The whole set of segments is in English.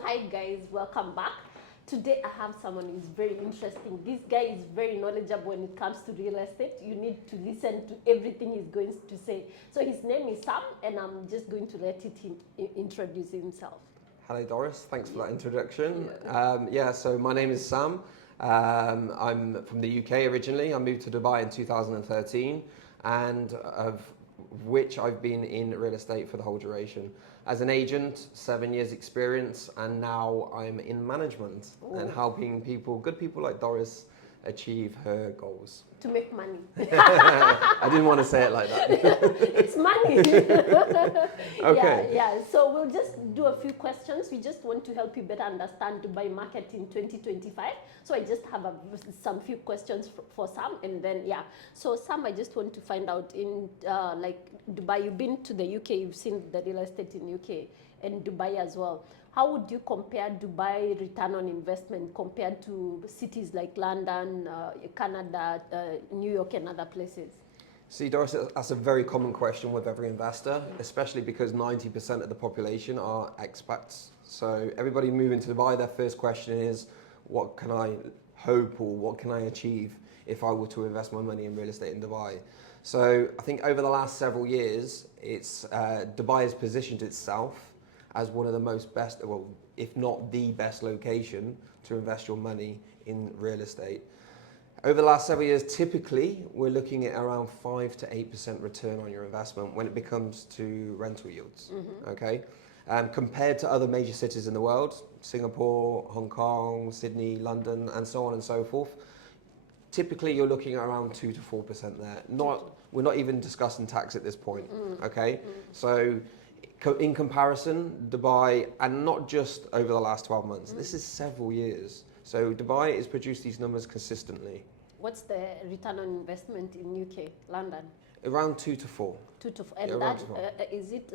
So hi guys, welcome back. Today I have someone who is very interesting. This guy is very knowledgeable when it comes to real estate. You need to listen to everything he's going to say. So his name is Sam, and I'm just going to let him introduce himself. Hello Doris, thanks for that introduction. Yeah. So my name is Sam. I'm from the UK originally. I moved to Dubai in 2013, and of which I've been in real estate for the whole duration. As an agent, 7 years experience, and now I'm in management and helping people, good people like Doris, achieve her goals. To make money. I didn't want to say it like that. It's money. Okay. Yeah. So we'll just do a few questions. We just want to help you better understand Dubai market in 2025. So I just have some few questions for Sam, and then So Sam, I just want to find out in like Dubai. You've been to the UK. You've seen the real estate in UK and Dubai as well. How would you compare Dubai return on investment compared to cities like London, Canada, New York, and other places? See, Doris, that's a very common question with every investor, especially because 90% of the population are expats. So everybody moving to Dubai, their first question is, what can I hope or what can I achieve if I were to invest my money in real estate in Dubai? So I think over the last several years, Dubai has positioned itself as one of the most best, well, if not the best location to invest your money in real estate. Over the last several years, typically, we're looking at around 5 to 8% return on your investment when it comes to rental yields, okay? Compared to other major cities in the world, Singapore, Hong Kong, Sydney, London, and so on and so forth, typically you're looking at around 2 to 4% there. We're not even discussing tax at this point, okay? So, in comparison, Dubai, and not just over the last 12 months, this is several years. So Dubai has produced these numbers consistently. What's the return on investment in UK, London? Around 2 to 4. 2 to 4. And is it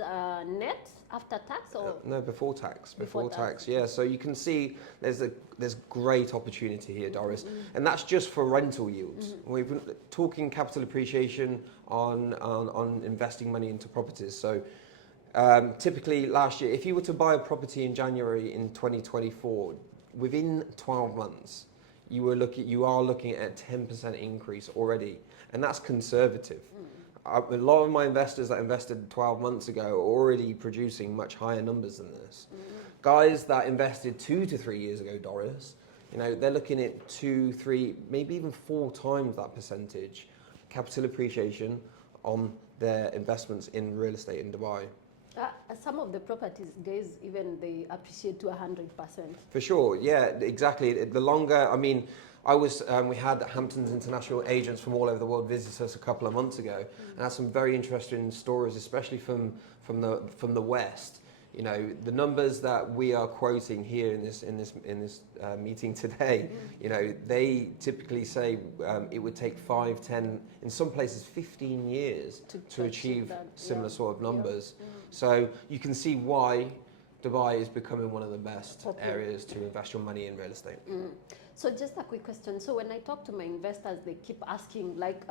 net after tax or? No, before tax. Before tax, yeah. So you can see there's great opportunity here, Doris. And that's just for rental yields. We've been talking capital appreciation on investing money into properties. So typically last year, if you were to buy a property in January in 2024, within 12 months, you are looking at a 10% increase already, and that's conservative. A lot of my investors that invested 12 months ago are already producing much higher numbers than this. Guys that invested 2 to 3 years ago, Doris, they're looking at 2, 3, maybe even 4 times that percentage capital appreciation on their investments in real estate in Dubai. Some of the properties, guys, even they appreciate to 100%. For sure, yeah, exactly. The longer, we had Hampton's international agents from all over the world visit us a couple of months ago, and had some very interesting stories, especially from the West. The numbers that we are quoting here in this meeting today, they typically say it would take 5, 10, in some places 15 years to achieve similar sort of numbers. So you can see why Dubai is becoming one of the best areas to invest your money in real estate. So just a quick question. So when I talk to my investors, they keep asking, like,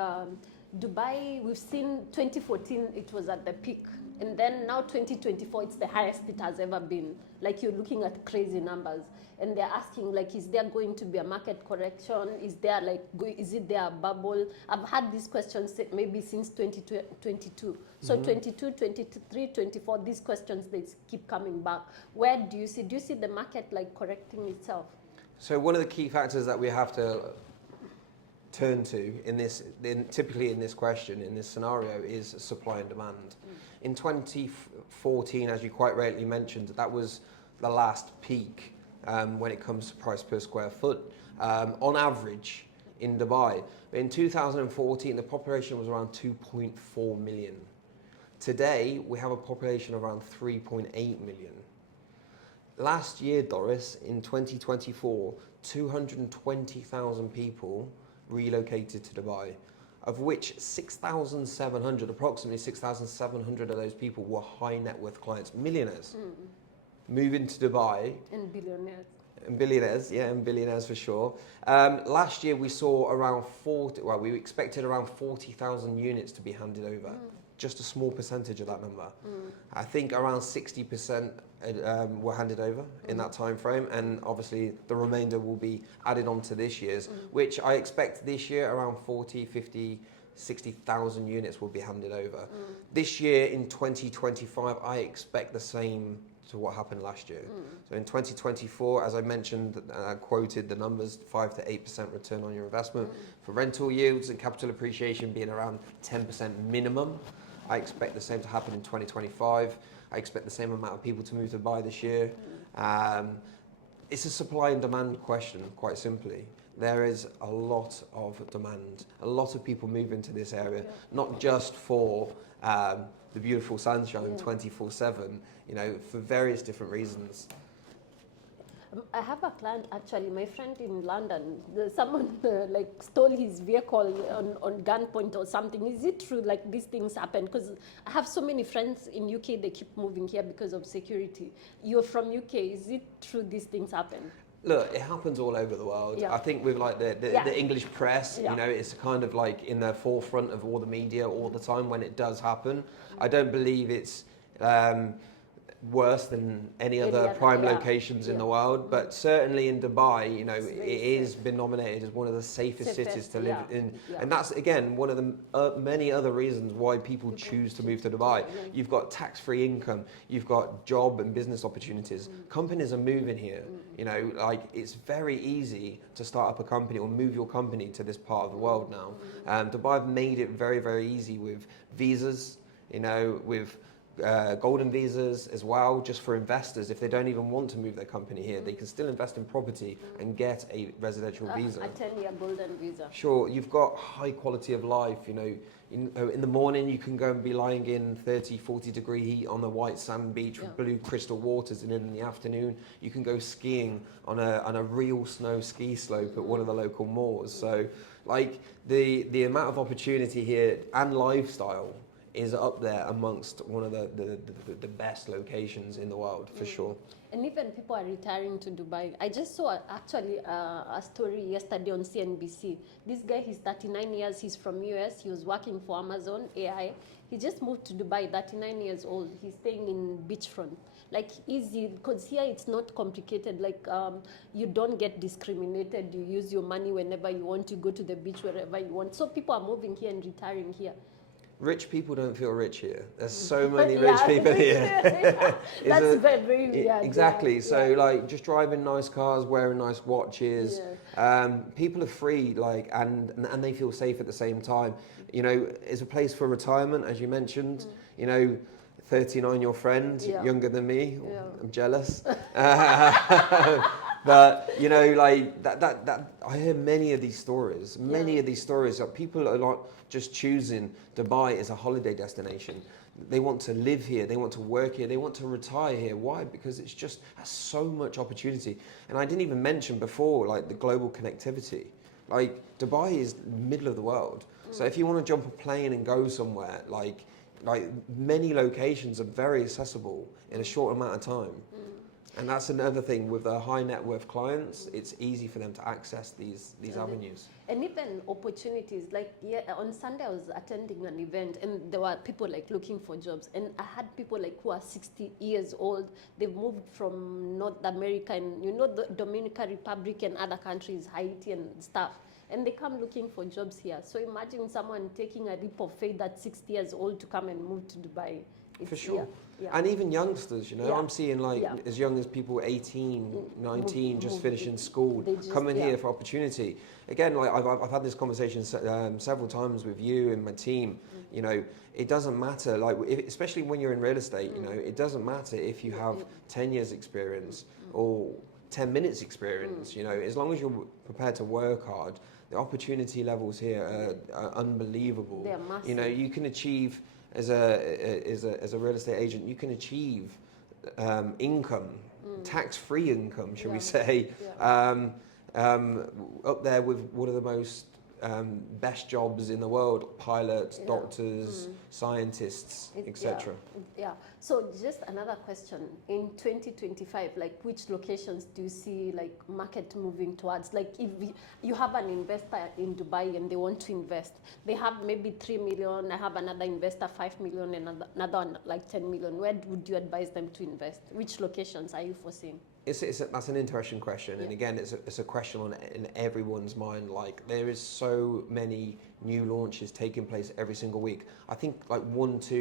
Dubai, we've seen 2014, it was at the peak. And then now 2024, it's the highest it has ever been. Like, you're looking at crazy numbers. And they're asking, like, is there going to be a market correction? Is it there a bubble? I've had these questions maybe since 2022. So 22, 23, 24, these questions, they keep coming back. Where do you see the market like correcting itself? So one of the key factors that we have to turn to typically in this question, in this scenario, is supply and demand. In 2014, as you quite rightly mentioned, that was the last peak when it comes to price per square foot on average in Dubai. But in 2014, the population was around 2.4 million. Today, we have a population of around 3.8 million. Last year, Doris, in 2024, 220,000 people relocated to Dubai, of which approximately 6,700 of those people were high net worth clients, millionaires, moving to Dubai. And billionaires. And billionaires for sure. Last year we saw around we expected around 40,000 units to be handed over. Just a small percentage of that number. I think around 60% were handed over in that time frame, and obviously the remainder will be added on to this year's, which I expect this year around 40, 50, 60,000 units will be handed over. This year in 2025, I expect the same to what happened last year. So in 2024, as I mentioned, I quoted the numbers, 5 to 8% return on your investment. For rental yields and capital appreciation being around 10% minimum, I expect the same to happen in 2025. I expect the same amount of people to move to Dubai this year. It's a supply and demand question, quite simply. There is a lot of demand, a lot of people move into this area, not just for the beautiful sunshine 24/7, you know, for various different reasons. I have a client, actually, my friend in London, someone like stole his vehicle on gunpoint or something. Is it true, like these things happen? Because I have so many friends in UK, they keep moving here because of security. You're from UK, is it true these things happen? Look, it happens all over the world. Yeah. I think with like the English press, you know, it's kind of like in the forefront of all the media all the time when it does happen. I don't believe it's worse than any other prime locations in the world, but certainly in Dubai, you know, it has been nominated as one of the safest cities to live in, and that's again one of the many other reasons why people choose to move to Dubai. You've got tax-free income, you've got job and business opportunities. Companies are moving here, you know, like it's very easy to start up a company or move your company to this part of the world now. Dubai have made it very, very easy with visas, you know, with golden visas as well, just for investors. If they don't even want to move their company here, they can still invest in property and get a residential visa. A 10-year golden visa. Sure, you've got high quality of life, you know. In the morning you can go and be lying in 30, 40 degree heat on the white sand beach with blue crystal waters, and in the afternoon you can go skiing on a real snow ski slope at one of the local malls. So like the amount of opportunity here and lifestyle is up there amongst one of the best locations in the world, for sure. And even people are retiring to Dubai. I just saw actually a story yesterday on CNBC. This guy, he's 39 years, he's from US, he was working for Amazon AI. He just moved to Dubai, 39 years old. He's staying in beachfront. Like easy, because here it's not complicated. Like you don't get discriminated. You use your money whenever you want to go to the beach, wherever you want. So people are moving here and retiring here. Rich people don't feel rich here. There's so many rich people here. That's very weird. Exactly. So like just driving nice cars, wearing nice watches. People are free, like, and they feel safe at the same time. You know, it's a place for retirement, as you mentioned. You know, 39, your friend, younger than me. I'm jealous. But you know, like that I hear many of these stories. Many of these stories that people are not just choosing Dubai as a holiday destination. They want to live here, they want to work here, they want to retire here. Why? Because it's just has so much opportunity. And I didn't even mention before, like the global connectivity. Like Dubai is the middle of the world. So if you want to jump a plane and go somewhere, like many locations are very accessible in a short amount of time. And that's another thing with the high net worth clients, it's easy for them to access these avenues. And even opportunities, like on Sunday I was attending an event and there were people like looking for jobs, and I had people like who are 60 years old, they've moved from North America and, you know, the Dominican Republic and other countries, Haiti and stuff, and they come looking for jobs here. So imagine someone taking a leap of faith at 60 years old to come and move to Dubai. For sure. And even youngsters, you know, I'm seeing like as young as people 18, 19, just finishing school, coming here for opportunity. Again, like I've had this conversation several times with you and my team. You know, it doesn't matter, like especially when you're in real estate, you know, it doesn't matter if you have 10 years experience or 10 minutes experience, you know, as long as you're prepared to work hard, the opportunity levels here are unbelievable. They're massive. You know, you can achieve as a real estate agent, you can achieve income, tax-free income, shall we say, up there with one of the most best jobs in the world: pilots, doctors, scientists, etc. Yeah. So just another question. In 2025, like which locations do you see like market moving towards? Like if you have an investor in Dubai and they want to invest, they have maybe 3 million, I have another investor 5 million, and another one like 10 million. Where would you advise them to invest? Which locations are you foreseeing? That's an interesting question, and again, it's a question in everyone's mind. Like there is so many new launches taking place every single week. I think like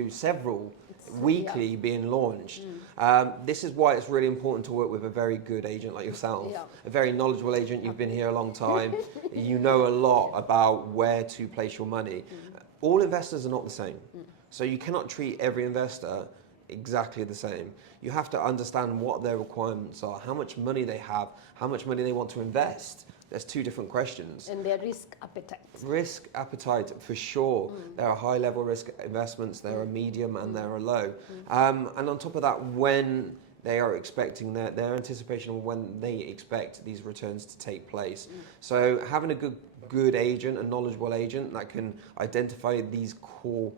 several weekly being launched. This is why it's really important to work with a very good agent like yourself, a very knowledgeable agent. You've been here a long time. You know a lot about where to place your money. All investors are not the same, so you cannot treat every investor exactly the same. You have to understand what their requirements are, how much money they have, how much money they want to invest. There's two different questions. And their risk appetite. Risk appetite, for sure. There are high level risk investments, there are medium and there are low. And on top of that, when they are expecting their anticipation of when they expect these returns to take place. So having a good agent, a knowledgeable agent that can identify these core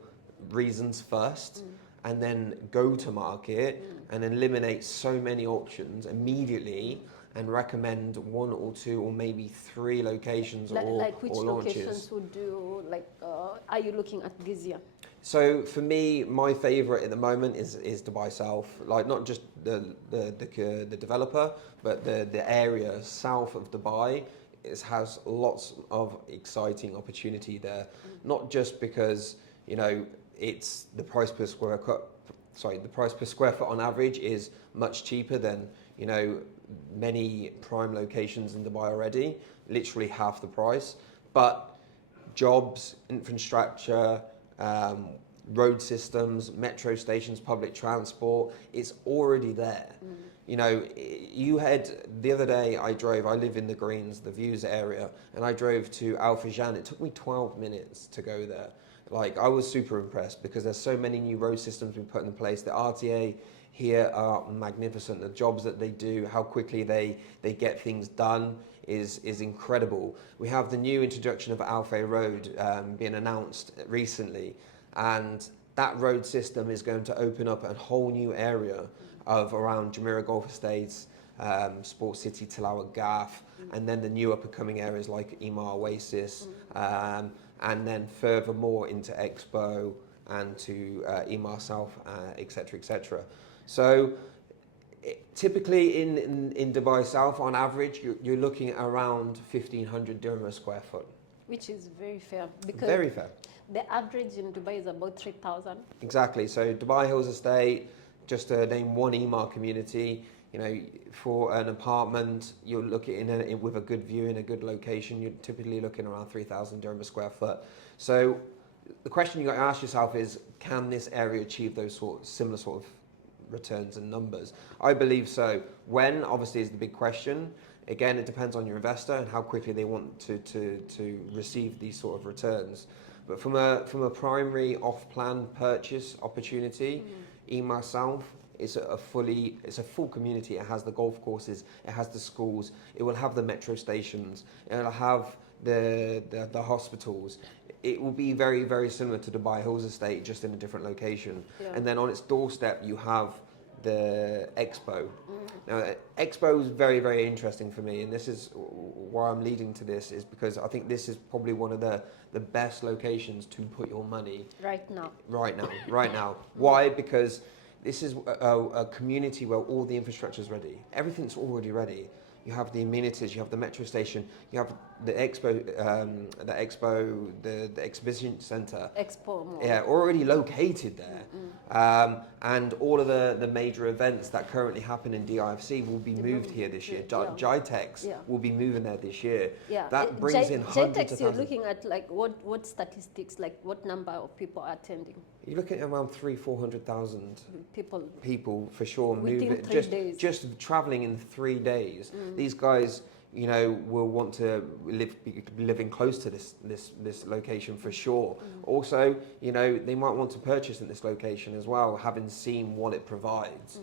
reasons first, and then go to market and eliminate so many options immediately and recommend 1 or 2 or maybe 3 locations or launches. Like which locations would you like? Are you looking at this year? So for me, my favourite at the moment is Dubai South. Like not just the developer, but the area south of Dubai. It has lots of exciting opportunity there. Not just because it's the price per square foot on average is much cheaper than many prime locations in Dubai already, literally half the price. But jobs, infrastructure, road systems, metro stations, public transport, it's already there. The other day I live in the Greens, the Views area, and I drove to Al Fajjan. It took me 12 minutes to go there. Like, I was super impressed because there's so many new road systems being put in place. The RTA here are magnificent. The jobs that they do, how quickly they get things done is incredible. We have the new introduction of Al Fay Road being announced recently, and that road system is going to open up a whole new area of around Jumeirah Golf Estates, Sports City, Tilawah Gaf, and then the new up-and-coming areas like Ema Oasis, and then furthermore into Expo and to Ema South, etc., etc. So typically in Dubai South, on average, you're looking at around 1,500 dirham a square foot. Which is very fair. Because very fair. The average in Dubai is about 3,000. Exactly. So Dubai Hills Estate, just to name one Ema community, for an apartment, you're looking with a good view in a good location, you're typically looking around 3,000 dirham a square foot. So the question you got to ask yourself is, can this area achieve those similar sort of returns and numbers? I believe so. When, obviously, is the big question. Again, it depends on your investor and how quickly they want to receive these sort of returns. But from a primary off-plan purchase opportunity, Ema South, it's a full community. It has the golf courses, it has the schools, it will have the metro stations, it will have the hospitals. It will be very, very similar to Dubai Hills Estate, just in a different location. Yeah. And then on its doorstep, you have the Expo. Now, Expo is very, very interesting for me, and this is why I'm leading to this, is because I think this is probably one of the best locations to put your money. Right now. Why? Because this is a community where all the infrastructure is ready. Everything's already ready. You have the amenities, you have the metro station, you have the expo, the exhibition centre. Expo Mall. Yeah, already located there. And all of the major events that currently happen in DIFC will be moved here this year. GITEX will be moving there this year. Yeah. That brings in hundreds of thousands. You're looking at like what statistics, like what number of people are attending? You're looking at around 300,000-400,000 people for sure. Within 3 days. Just travelling in 3 days. These guys, will want to be living close to this location for sure. Also, they might want to purchase in this location as well, having seen what it provides.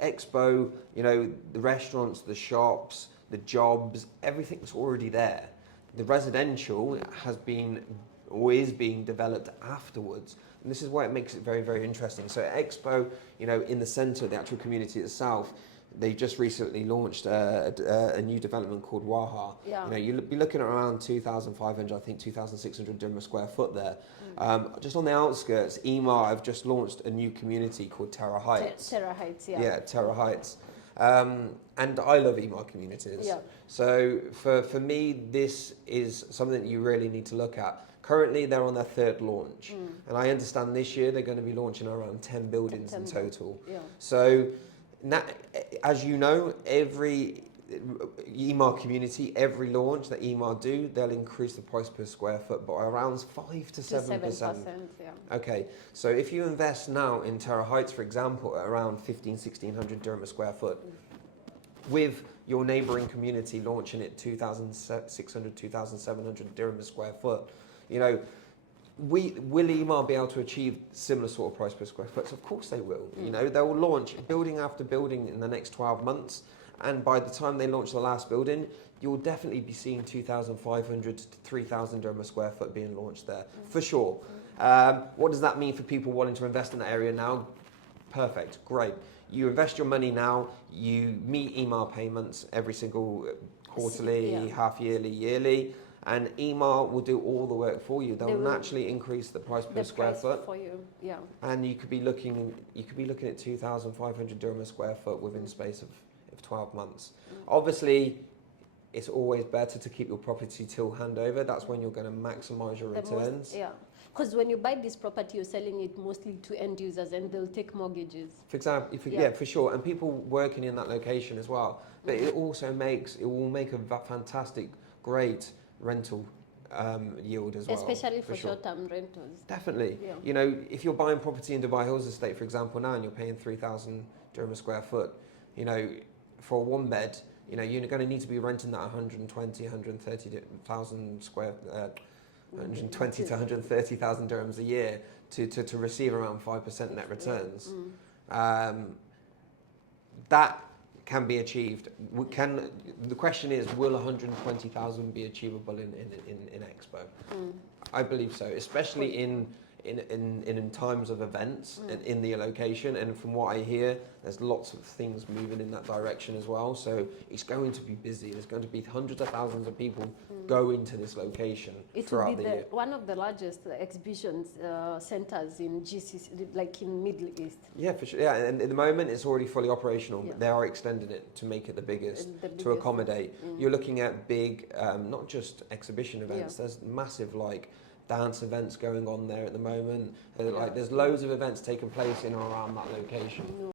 Expo, the restaurants, the shops, the jobs, everything's already there. The residential has been or is being developed afterwards. And this is why it makes it very, very interesting. So at Expo, you know, in the centre, the actual community itself, they just recently launched a new development called Waha. Yeah. You know, you'll be looking at around 2,500, I think 2,600 dirham a square foot there. Just on the outskirts, EMA have just launched a new community called Terra Heights. Terra Heights, yeah. Yeah, Terra Heights. And I love EMA communities. Yeah. So for me, this is something that you really need to look at. Currently, they're on their third launch. And I understand this year they're going to be launching around 10 buildings in total. Yeah. So, as you know, every EMA community, every launch that EMA do, they'll increase the price per square foot by around 5 to 7%. Yeah. Okay, so if you invest now in Terra Heights, for example, at around 1,600 dirham a square foot, with your neighbouring community launching at 2,600, 2,700 dirham a square foot, you know, will EMA be able to achieve similar sort of price per square foot? So of course they will. You know, they'll launch building after building in the next 12 months. And by the time they launch the last building, you'll definitely be seeing 2,500 to 3,000 dirham a square foot being launched there, for sure. What does that mean for people wanting to invest in that area now? Perfect, great. You invest your money now, you meet EMA payments every single quarterly, half yearly, yearly, and EMA will do all the work for you. They'll naturally increase the price per square foot for you. Yeah. And you could be looking at 2,500 dirham a square foot within the space of 12 months. Obviously, it's always better to keep your property till handover. That's when you're going to maximize your returns. Because when you buy this property, you're selling it mostly to end users, and they'll take mortgages. For example, for sure, and people working in that location as well. But it also will make a fantastic, great rental yield as well. Especially for short-term rentals. Definitely. Yeah. You know, if you're buying property in Dubai Hills Estate, for example, now, and you're paying 3,000 dirham a square foot, you know, for a one bed, you know, you're going to need to be renting that 120,000 square, 120 to 130,000 dirhams a year to receive around 5% net returns. That can be achieved. The question is, will 120,000 be achievable in Expo? I believe so, especially in times of events in the location, and from what I hear, there's lots of things moving in that direction as well. So it's going to be busy. There's going to be hundreds of thousands of people going to this location throughout the year. One of the largest exhibitions centers in GCC, like in Middle East. Yeah, for sure. Yeah, and at the moment it's already fully operational. But they are extending it to make it the biggest to accommodate. You're looking at big, not just exhibition events. There's massive dance events going on there at the moment. Like there's loads of events taking place in or around that location.